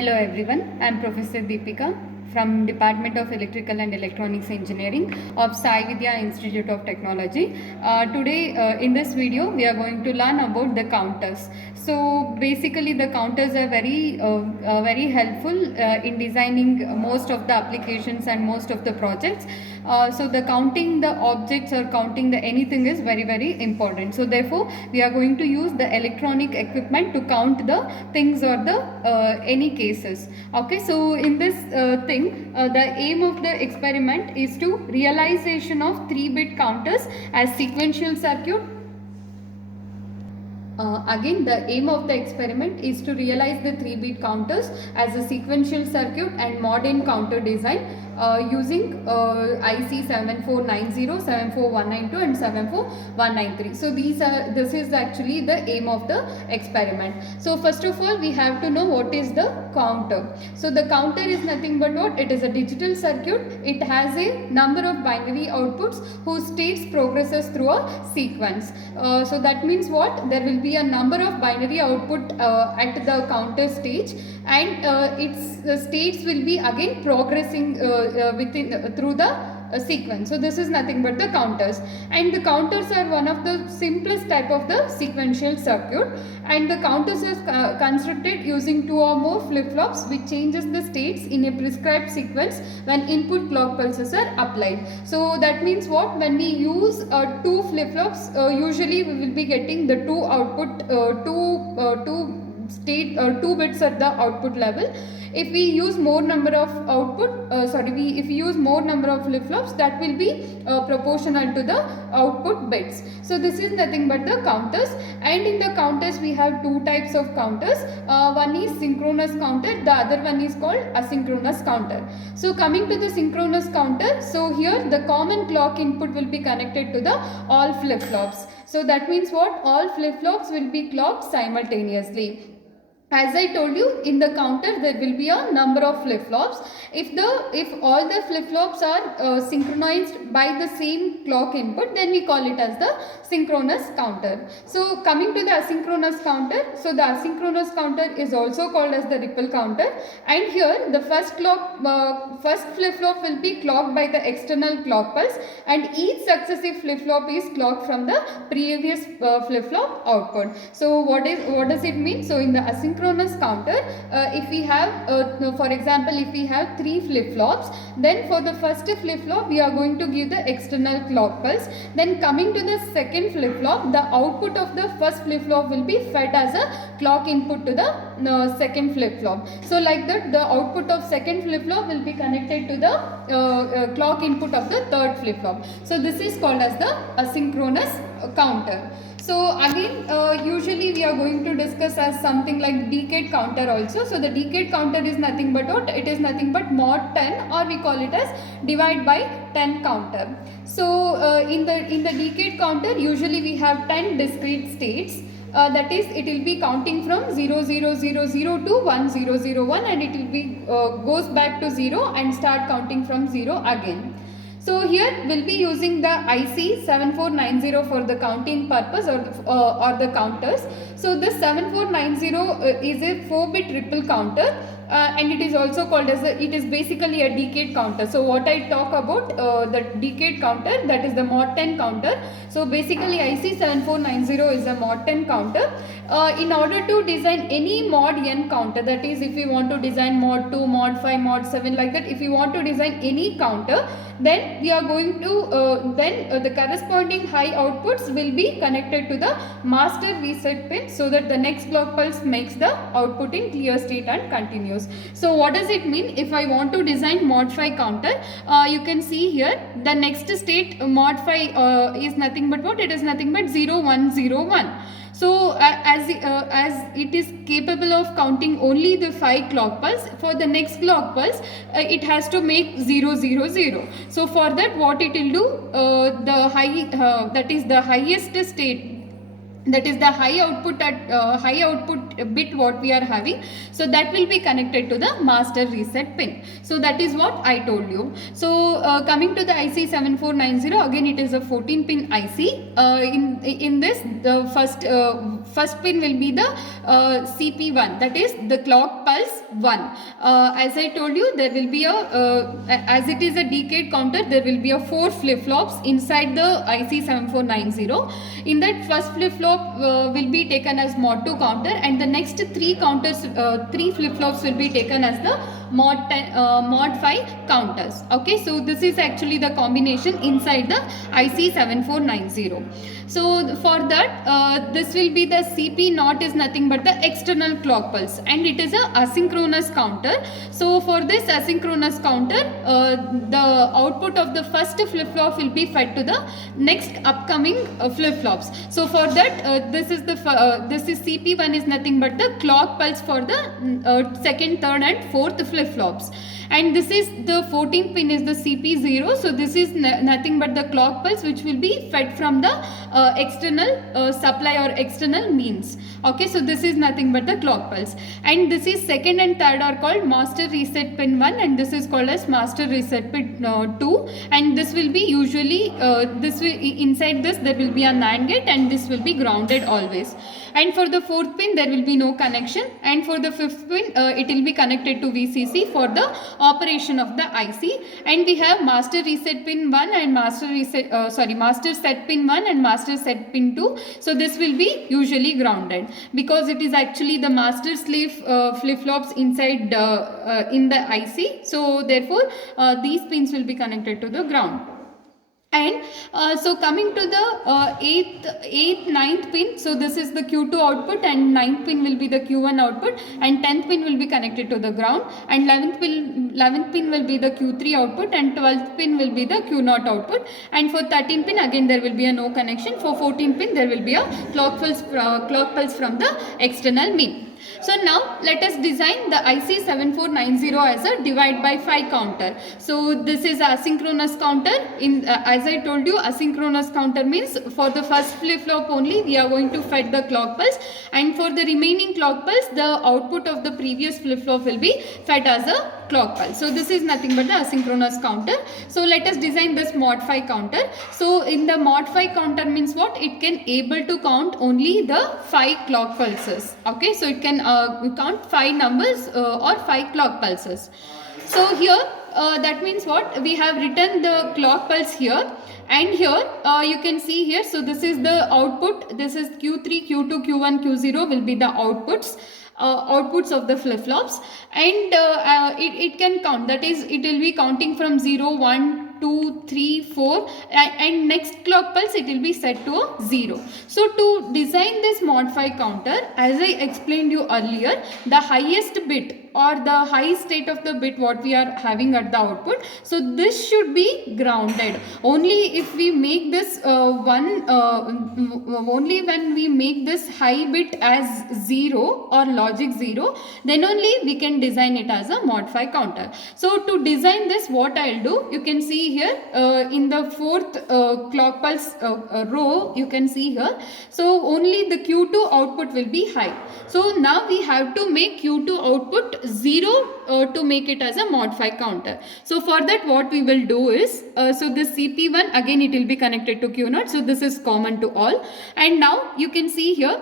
Hello everyone, I am Professor Deepika from Department of Electrical and Electronics Engineering of Sai Vidya Institute of Technology. Today in this video we are going to learn about the counters. So basically the counters are very helpful in designing most of the applications and most of the projects. So the counting the objects or counting the anything is very important. So therefore we are going to use the electronic equipment to count the things or the any cases. Okay, so in this the aim of the experiment is to realization of 3-bit counters as sequential circuit. Again, the aim of the experiment is to realize the 3-bit counters as a sequential circuit and modern counter design using IC 7490, 74192 and 74193. So this is actually the aim of the experiment. So first of all we have to know what is the counter. So the counter is nothing but what? It is a digital circuit. It has a number of binary outputs whose states progresses through a sequence. So that means what? There will be a number of binary output at the counter stage, and its states will be again progressing through the sequence. So this is nothing but the counters, and the counters are one of the simplest type of the sequential circuit, and the counters is constructed using 2 or more flip-flops which changes the states in a prescribed sequence when input clock pulses are applied. So that means what? When we use 2 flip-flops, usually we will be getting the 2 output, 2 bits at the output level. If we use more number of if we use more number of flip-flops, that will be proportional to the output bits. So this is nothing but the counters, and in the counters we have 2 types of counters. One is synchronous counter, the other one is called asynchronous counter. So coming to the synchronous counter, so here the common clock input will be connected to the all flip-flops. So that means what? All flip-flops will be clocked simultaneously. As I told you, in the counter there will be a number of flip-flops. If all the flip-flops are synchronized by the same clock input, then we call it as the synchronous counter. So coming to the asynchronous counter, so the asynchronous counter is also called as the ripple counter, and here the first flip-flop will be clocked by the external clock pulse, and each successive flip-flop is clocked from the previous flip-flop output. So what does it mean? So in the asynchronous counter, if we have for example, if we have 3 flip-flops, then for the first flip-flop we are going to give the external clock pulse. Then coming to the second flip-flop, the output of the first flip-flop will be fed as a clock input to the second flip-flop. So like that, the output of second flip-flop will be connected to the clock input of the third flip-flop. So this is called as the asynchronous counter. So again, usually we are going to discuss as something like decade counter also. So the decade counter is nothing but what? It is nothing but mod 10, or we call it as divide by 10 counter. So in the decade counter, usually we have 10 discrete states. That is, it will be counting from 0000 to 1001, and it will be goes back to 0 and start counting from 0 again. So here we'll be using the IC 7490 for the counting purpose or the counters. So this 7490 is a 4-bit ripple counter, and it is also called as it is basically a decade counter. So what I talk about the decade counter, that is the mod 10 counter. So basically IC 7490 is a mod 10 counter. In order to design any mod n counter, that is if we want to design mod 2, mod 5, mod 7, like that, if you want to design any counter, then we are going to the corresponding high outputs will be connected to the master reset pin, so that the next clock pulse makes the output in clear state and continues. So what does it mean? If I want to design mod 5 counter, you can see here the next state mod 5 is nothing but what? It is nothing but 0101. So as it is capable of counting only the 5 clock pulse, for the next clock pulse it has to make 000. So for that, what it will do, that is the highest state that is the high output bit what we are having, so that will be connected to the master reset pin. So that is what I told you. So coming to the IC 7490, again it is a 14 pin IC. In this, the first pin will be the CP1, that is the clock pulse 1. As I told you, there will be a as it is a decade counter, there will be a 4 flip flops inside the IC 7490. In that, first flip flop will be taken as mod 2 counter, and the next 3 counters, 3 flip flops will be taken as the mod 5 counters. Okay, so this is actually the combination inside the IC 7490. So for that, this will be the CP naught is nothing but the external clock pulse, and it is a asynchronous counter. So for this asynchronous counter, the output of the first flip flop will be fed to the next upcoming flip flops. So for that, this is CP1 is nothing but the clock pulse for the second, third and fourth flip flops. And this is the 14th pin is the CP0. So this is nothing but the clock pulse which will be fed from the external supply or external means. Okay, so this is nothing but the clock pulse. And this is second and third are called master reset pin 1, and this is called as master reset pin 2. And this will be usually inside this there will be a NAND gate, and this will be grounded always. And for the fourth pin there will be no connection, and for the fifth pin it will be connected to VCC for the operation of the IC. And we have master reset pin 1 and master set pin 1 and master set pin 2. So this will be usually grounded because it is actually the master slave flip flops inside in the IC. So therefore these pins will be connected to the ground. And so coming to the 8th, 9th pin, so this is the Q2 output, and 9th pin will be the Q1 output, and 10th pin will be connected to the ground, and 11th pin will be the Q3 output, and 12th pin will be the Q0 output. And for 13th pin again there will be a no connection. For 14th pin there will be a clock pulse from the external mean. So now let us design the IC 7490 as a divide by 5 counter. So this is asynchronous counter. As I told you, asynchronous counter means for the first flip flop only we are going to fed the clock pulse, and for the remaining clock pulse the output of the previous flip flop will be fed as a clock pulse. So this is nothing but the asynchronous counter. So let us design this mod 5 counter. So in the mod 5 counter means what? It can able to count only the 5 clock pulses. Okay, so it can count 5 numbers or 5 clock pulses. So here that means what? We have written the clock pulse here, and here you can see here. So this is the output. This is Q3, Q2, Q1, Q0 will be the outputs of the flip flops, and it can count, that is it will be counting from 0, 1, 2, 3, 4, and next clock pulse it will be set to a 0. So to design this mod 5 counter, as I explained you earlier, the highest bit or the high state of the bit what we are having at the output, so this should be grounded. Only if we make this only when we make this high bit as 0 or logic 0, then only we can design it as a mod 5 counter. So to design this, what I'll do, you can see here in the fourth clock pulse row, you can see here, so only the Q2 output will be high. So now we have to make Q2 output 0 to make it as a mod 5 counter. So for that what we will do is, so this CP1 again it will be connected to Q0, so this is common to all. And now you can see here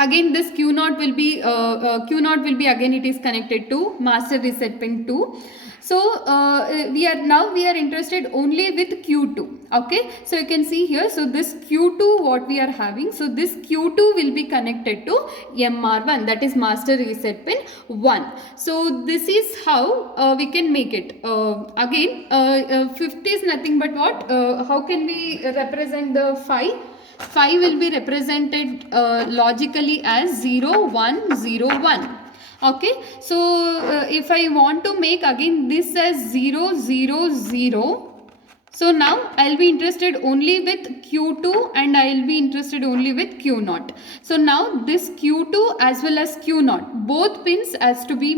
again this Q0 will be again it is connected to master reset pin 2. So we are interested only with Q2. Okay, so you can see here, so this Q2 what we are having, so this Q2 will be connected to MR1, that is master reset pin 1. So this is how we can make it. Again 50 is nothing but what, how can we represent the 5? 5 will be represented logically as 0, 1, 0, 1. Okay, so if I want to make again this as 0, 0, 0, So now I'll be interested only with Q2 and I'll be interested only with Q0. So now this Q2 as well as Q0, both pins has to be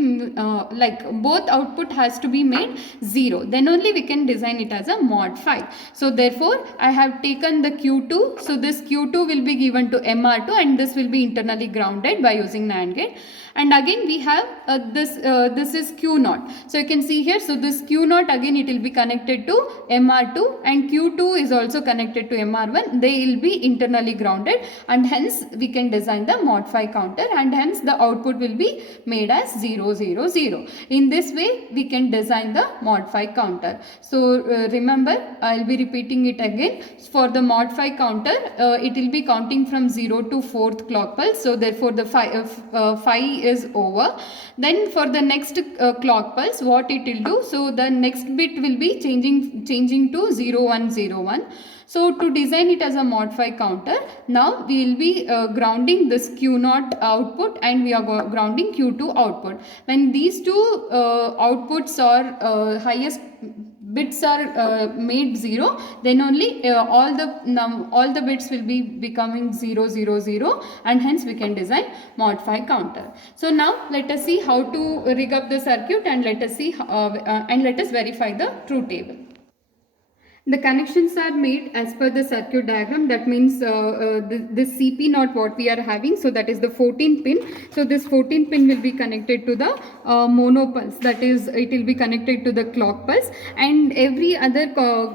both output has to be made 0. Then only we can design it as a mod 5. So therefore I have taken the Q2. So this Q2 will be given to MR2 and this will be internally grounded by using NAND gate. And again we have this is Q0. So you can see here, so this Q0 again it will be connected to MR2 and Q2 is also connected to MR1. They will be internally grounded and hence we can design the mod 5 counter and hence the output will be made as 0 0 0. In this way we can design the mod 5 counter. So remember, I will be repeating it again. For the mod 5 counter it will be counting from 0 to 4th clock pulse. So therefore the 5 is over. Then for the next clock pulse, what it will do, so the next bit will be changing to 0 1 0 1. So to design it as a mod 5 counter, now we will be grounding this Q0 output and we are grounding Q2 output. When these two outputs are highest bits are made 0, then only all the bits will be becoming 0 0 0 and hence we can design mod 5 counter. So now let us see how to rig up the circuit and let us see and let us verify the truth table. The connections are made as per the circuit diagram. That means this CP0 what we are having, so that is the 14 pin. So this 14 pin will be connected to the mono pulse, that is it will be connected to the clock pulse, and every other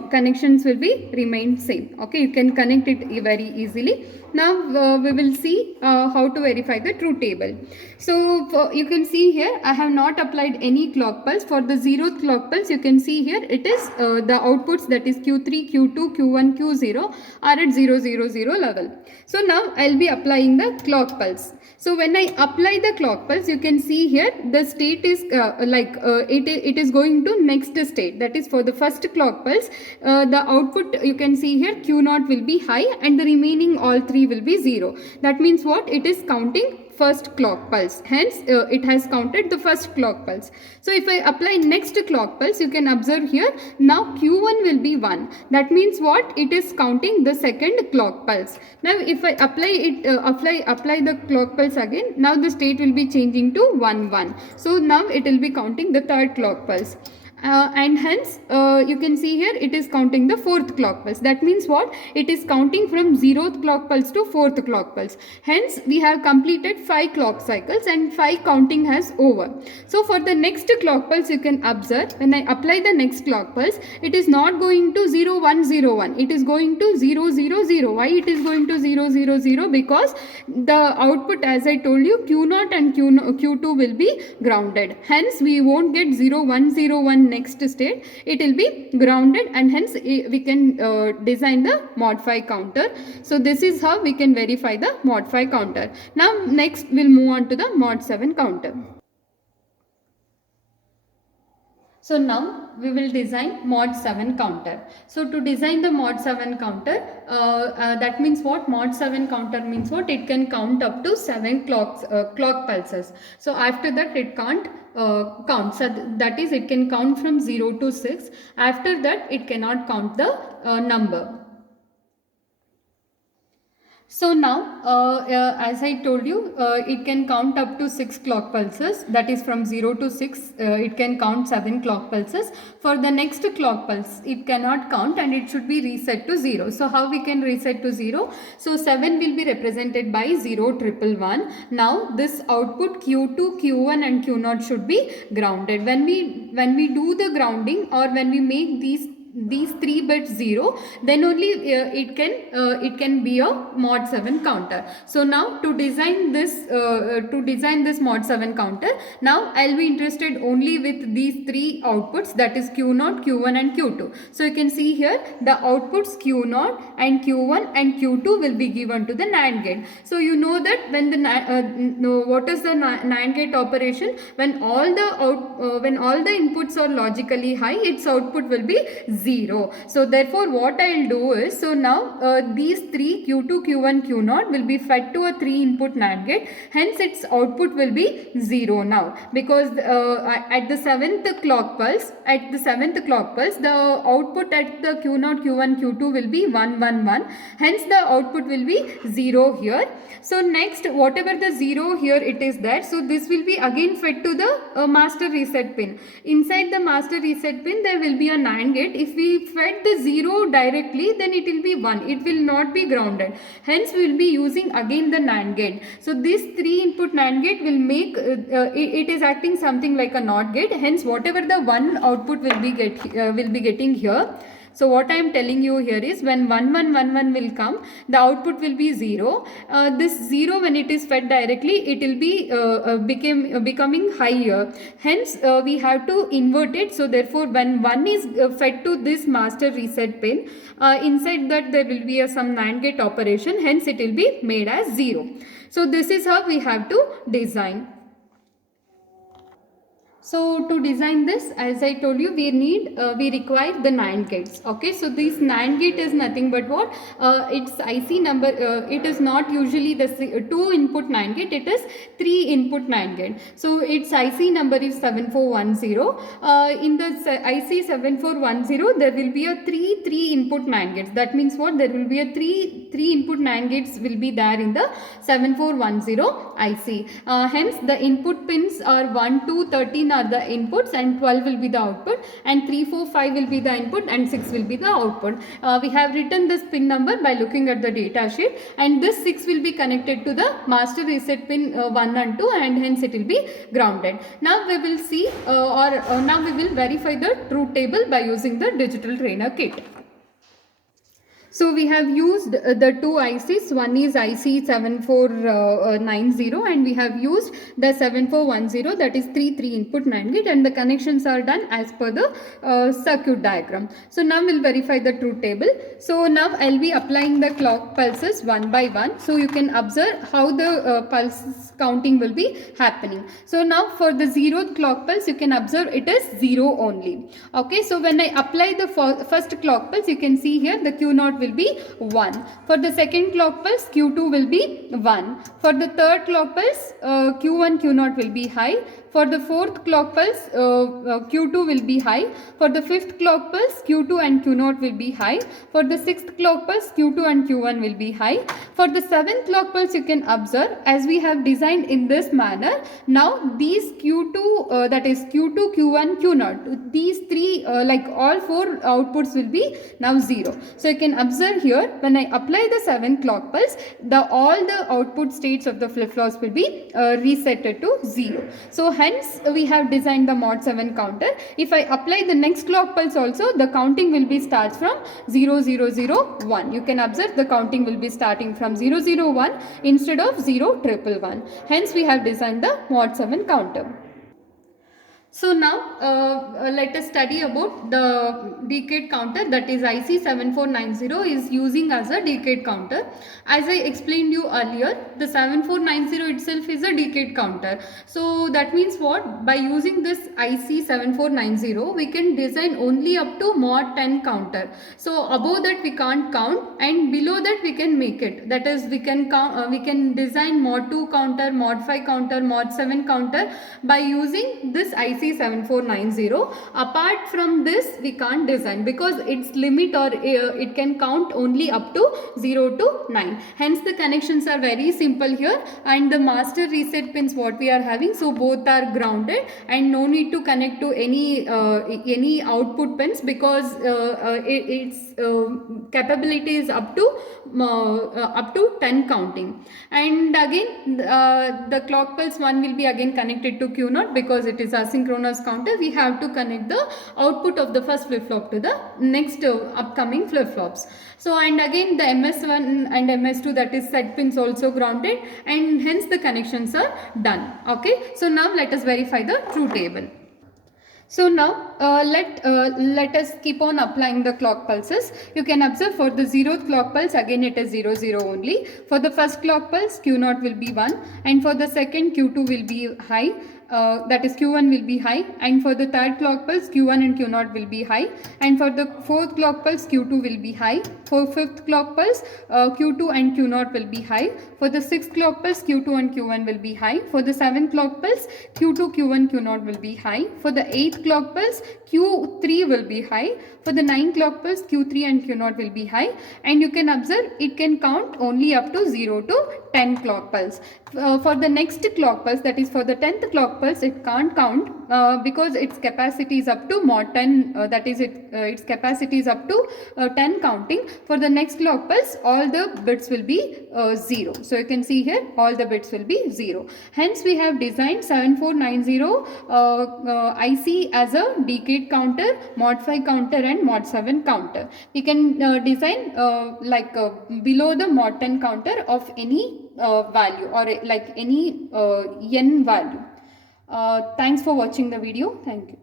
connections will be remain same. Okay, you can connect it very easily. Now we will see how to verify the truth table. So you can see here I have not applied any clock pulse. For the 0th clock pulse you can see here it is the outputs, that is Q3, Q2, Q1, Q0 are at 0 0 0 level. So now I will be applying the clock pulse. So when I apply the clock pulse, you can see here the state is it is going to next state, that is for the first clock pulse the output you can see here Q0 will be high and the remaining all three will be 0. That means what, it is counting first clock pulse, hence it has counted the first clock pulse. So if I apply next clock pulse, you can observe here now Q1 will be 1. That means what, it is counting the second clock pulse. Now if I apply the clock pulse again, now the state will be changing to 1 1. So now it will be counting the third clock pulse. And hence you can see here it is counting the 4th clock pulse. That means what, it is counting from 0th clock pulse to 4th clock pulse. Hence we have completed 5 clock cycles and 5 counting has over. So for the next clock pulse you can observe, when I apply the next clock pulse, it is not going to 0 1 0 1, it is going to 0 0 0. Why it is going to 0 0 0? Because the output, as I told you, Q0 and Q2 will be grounded. Hence we won't get 0 1 0 1 next state, it will be grounded and hence we can design the mod 5 counter. So this is how we can verify the mod 5 counter. Now next we'll move on to the mod 7 counter. So now we will design mod 7 counter. So to design the mod 7 counter, that means what, mod 7 counter means what, it can count up to 7 clock pulses. So after that it can't count. So that is, it can count from 0 to 6. After that it cannot count the number. So now as I told you, it can count up to 6 clock pulses, that is from 0 to 6 it can count 7 clock pulses. For the next clock pulse it cannot count and it should be reset to 0. So how we can reset to 0? So 7 will be represented by 0 1 1 1. Now this output Q2, Q1 and Q0 should be grounded. When we do the grounding or when we make these 3 bits 0, then only it can be a mod 7 counter. So now to design this mod 7 counter, now I'll be interested only with these 3 outputs, that is Q0, Q1 and Q2. So you can see here the outputs Q0 and Q1 and Q2 will be given to the NAND gate. So you know that when the what is the NAND gate operation? When all the inputs are logically high, its output will be 0. So therefore what I'll do is, so now these three Q2, Q1, Q0 will be fed to a 3 input NAND gate, hence its output will be 0 now, because at the 7th clock pulse, the output at the Q0, Q1, Q2 will be 1, 1, 1, hence the output will be 0 here. So next, whatever the 0 here it is there, so this will be again fed to the master reset pin. Inside the master reset pin there will be a NAND gate. If we fed the 0 directly, then it will be 1, it will not be grounded, hence we will be using again the NAND gate. So this 3 input NAND gate will make it is acting something like a NOT gate, hence whatever the 1 output will be getting here. So what I am telling you here is, when 1, 1, 1, 1 will come, the output will be 0. This 0, when it is fed directly, it will be becoming higher. Hence we have to invert it. So therefore when 1 is fed to this master reset pin, inside that there will be some NAND gate operation, hence it will be made as 0. So this is how we have to design. So to design this, as I told you, we require the NAND gates. Okay, so this NAND gate is nothing but what? Its IC number, it is not usually the 2 input NAND gate, it is 3 input NAND gate. So its IC number is 7410. In the IC 7410, there will be a 3 input NAND gates. That means what? There will be a 3 input NAND gates will be there in the 7410 IC. Hence the input pins are 1, 2, 13 are the inputs and 12 will be the output, and 3, 4, 5 will be the input and 6 will be the output. We have written this pin number by looking at the data sheet, and this 6 will be connected to the master reset pin 1 and 2, and hence it will be grounded. Now we will see now we will verify the truth table by using the digital trainer kit. So we have used the two ICs, one is IC 7490 and we have used the 7410, that is 3 input NAND gate, and the connections are done as per the circuit diagram. So now we'll verify the truth table. So now I'll be applying the clock pulses one by one, so you can observe how the pulse counting will be happening. So now for the 0th clock pulse, you can observe it is 0 only. Okay, so when I apply the first clock pulse, you can see here the Q0 will be 1. For the second clock pulse, Q2 will be 1. For the third clock pulse, Q1, Q0 will be high. For the fourth clock pulse, Q2 will be high. For the fifth clock pulse, Q2 and Q0 will be high. For the sixth clock pulse, Q2 and Q1 will be high. For the seventh clock pulse, you can observe as we have designed in this manner. Now these Q2, that is Q2, Q1, Q0, these three, like all four outputs will be now 0. So you can observe here, when I apply the 7th clock pulse, all the output states of the flip-flops will be resetted to 0. So hence we have designed the mod 7 counter. If I apply the next clock pulse also, the counting will be starts from 0001. You can observe the counting will be starting from 001 instead of 0111. Hence we have designed the mod 7 counter. So now let us study about the decade counter, that is IC 7490 is using as a decade counter. As I explained you earlier, the 7490 itself is a decade counter. So that means what? By using this IC 7490, we can design only up to mod 10 counter. So above that we can't count, and below that we can make it. That is, we can count, we can design mod 2 counter, mod 5 counter, mod 7 counter by using this IC 7490. Apart from this, we can't design because its limit or it can count only up to 0 to 9. Hence the connections are very simple here, and the master reset pins what we are having, so both are grounded and no need to connect to any output pins because its capability is up to 10 counting. And again the clock pulse 1 will be again connected to Q0 because it is asynchronous counter. We have to connect the output of the first flip-flop to the next upcoming flip-flops. So and again the MS1 and MS2, that is set pins, also grounded, and hence the connections are done. Okay, so now let us verify the truth table. So now let us keep on applying the clock pulses. You can observe for the 0th clock pulse, again it is 00 only. For the first clock pulse, Q0 will be 1, and for the second, Q2 will be high. that is Q1 will be high, and for the third clock pulse Q1 and Q0 will be high, and for the fourth clock pulse Q2 will be high. For fifth clock pulse Q2 and Q0 will be high. For the sixth clock pulse Q2 and Q1 will be high. For the seventh clock pulse Q2, Q1, Q0 will be high. For the eighth clock pulse Q3 will be high. For the ninth clock pulse Q3 and Q0 will be high, and you can observe it can count only up to 0 to 10 clock pulse. For the next clock pulse, that is for the 10th clock pulse, it can't count because its capacity is up to mod 10, that is its capacity is up to 10 counting. For the next clock pulse, all the bits will be 0. So you can see here all the bits will be 0. Hence we have designed 7490 IC as a decade counter, mod 5 counter and mod 7 counter. We can design below the mod 10 counter of any value, or like any n value. Thanks for watching the video. Thank you.